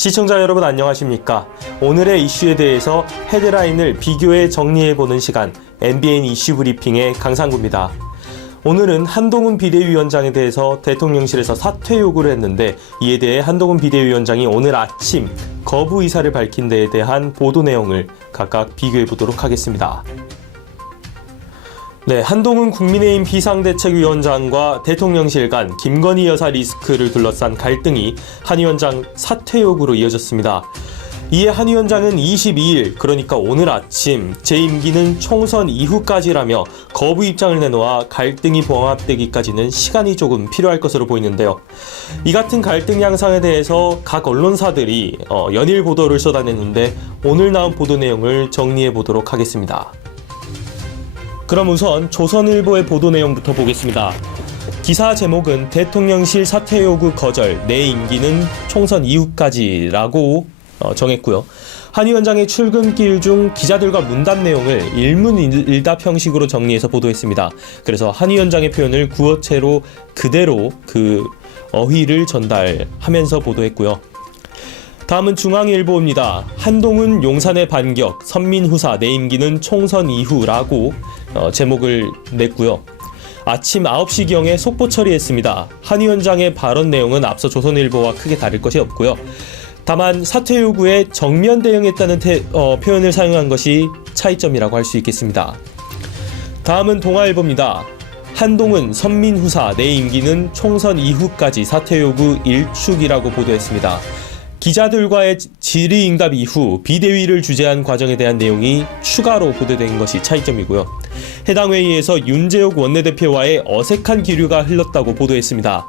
시청자 여러분 안녕하십니까? 오늘의 이슈에 대해서 헤드라인을 비교해 정리해보는 시간 MBN 이슈 브리핑의 강상구입니다. 오늘은 한동훈 비대위원장에 대해서 대통령실에서 사퇴 요구를 했는데 이에 대해 한동훈 비대위원장이 오늘 아침 거부 의사를 밝힌 데에 대한 보도 내용을 각각 비교해보도록 하겠습니다. 네, 한동훈 국민의힘 비상대책위원장과 대통령실 간 김건희 여사 리스크를 둘러싼 갈등이 한 위원장 사퇴 요구로 이어졌습니다. 이에 한 위원장은 22일, 그러니까 오늘 아침 제 임기는 총선 이후까지라며 거부 입장을 내놓아 갈등이 봉합되기까지는 시간이 조금 필요할 것으로 보이는데요. 이 같은 갈등 양상에 대해서 각 언론사들이 연일 보도를 쏟아냈는데 오늘 나온 보도 내용을 정리해 보도록 하겠습니다. 그럼 우선 조선일보의 보도 내용부터 보겠습니다. 기사 제목은 대통령실 사퇴 요구 거절, 내 임기는 총선 이후까지라고 정했고요. 한 위원장의 출근길 중 기자들과 문답 내용을 일문일답 형식으로 정리해서 보도했습니다. 그래서 한 위원장의 표현을 구어체로 그대로 그 어휘를 전달하면서 보도했고요. 다음은 중앙일보입니다. 한동훈 용산의 반격, 선민후사 내 임기는 총선 이후라고 제목을 냈고요. 아침 9시경에 속보 처리했습니다. 한 위원장의 발언 내용은 앞서 조선일보와 크게 다를 것이 없고요. 다만 사퇴 요구에 정면 대응했다는 표현을 사용한 것이 차이점이라고 할 수 있겠습니다. 다음은 동아일보입니다. 한동훈 선민후사 내 임기는 총선 이후까지 사퇴 요구 일축이라고 보도했습니다. 기자들과의 질의응답 이후 비대위를 주재한 과정에 대한 내용이 추가로 보도된 것이 차이점이고요. 해당 회의에서 윤재욱 원내대표와의 어색한 기류가 흘렀다고 보도했습니다.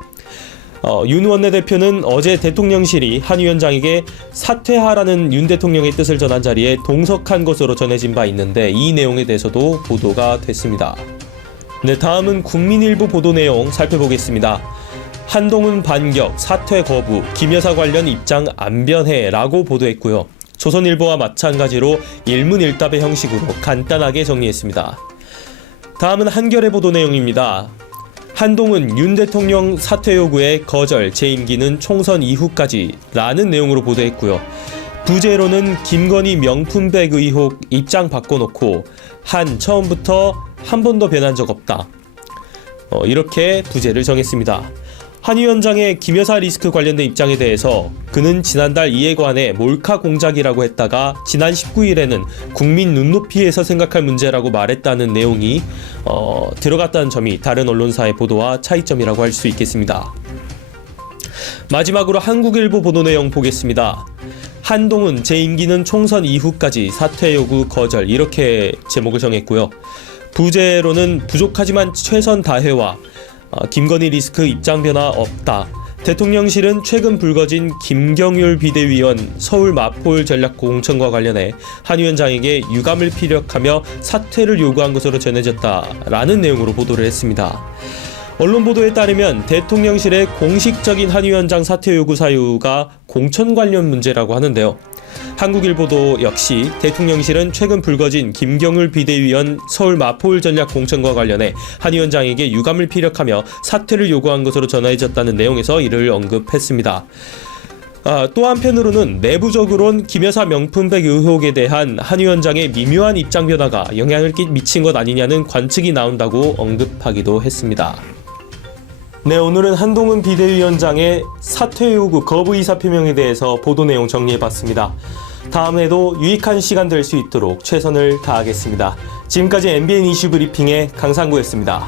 윤 원내대표는 어제 대통령실이 한 위원장에게 사퇴하라는 윤 대통령의 뜻을 전한 자리에 동석한 것으로 전해진 바 있는데 이 내용에 대해서도 보도가 됐습니다. 네, 다음은 국민일보 보도 내용 살펴보겠습니다. 한동훈 반격, 사퇴 거부, 김 여사 관련 입장 안 변해라고 보도했고요. 조선일보와 마찬가지로 일문일답의 형식으로 간단하게 정리했습니다. 다음은 한겨레 보도 내용입니다. 한동훈 윤 대통령 사퇴 요구에 거절, 제 임기는 총선 이후까지라는 내용으로 보도했고요. 부제로는 김건희 명품백 의혹 입장 바꿔놓고 처음부터 한 번도 변한 적 없다. 이렇게 부제를 정했습니다. 한 위원장의 김 여사 리스크 관련된 입장에 대해서 그는 지난달 이에 관해 몰카 공작이라고 했다가 지난 19일에는 국민 눈높이에서 생각할 문제라고 말했다는 내용이 들어갔다는 점이 다른 언론사의 보도와 차이점이라고 할 수 있겠습니다. 마지막으로 한국일보 보도 내용 보겠습니다. 한동훈 제 임기는 총선 이후까지 사퇴 요구 거절 이렇게 제목을 정했고요. 부제로는 부족하지만 최선 다해와 김건희 리스크 입장 변화 없다. 대통령실은 최근 불거진 김경률 비대위원 서울 마포울 전략 공천과 관련해 한 위원장에게 유감을 피력하며 사퇴를 요구한 것으로 전해졌다라는 내용으로 보도를 했습니다. 언론 보도에 따르면 대통령실의 공식적인 한 위원장 사퇴 요구 사유가 공천 관련 문제라고 하는데요. 한국일보도 역시 대통령실은 최근 불거진 김경률 비대위원 서울 마포울 전략 공천과 관련해 한 위원장에게 유감을 피력하며 사퇴를 요구한 것으로 전해졌다는 내용에서 이를 언급했습니다. 또 한편으로는 내부적으론 김 여사 명품백 의혹에 대한 한 위원장의 미묘한 입장 변화가 영향을 미친 것 아니냐는 관측이 나온다고 언급하기도 했습니다. 네, 오늘은 한동훈 비대위원장의 사퇴 요구 거부 의사 표명에 대해서 보도 내용 정리해봤습니다. 다음에도 유익한 시간 될 수 있도록 최선을 다하겠습니다. 지금까지 MBN 이슈 브리핑의 강상구였습니다.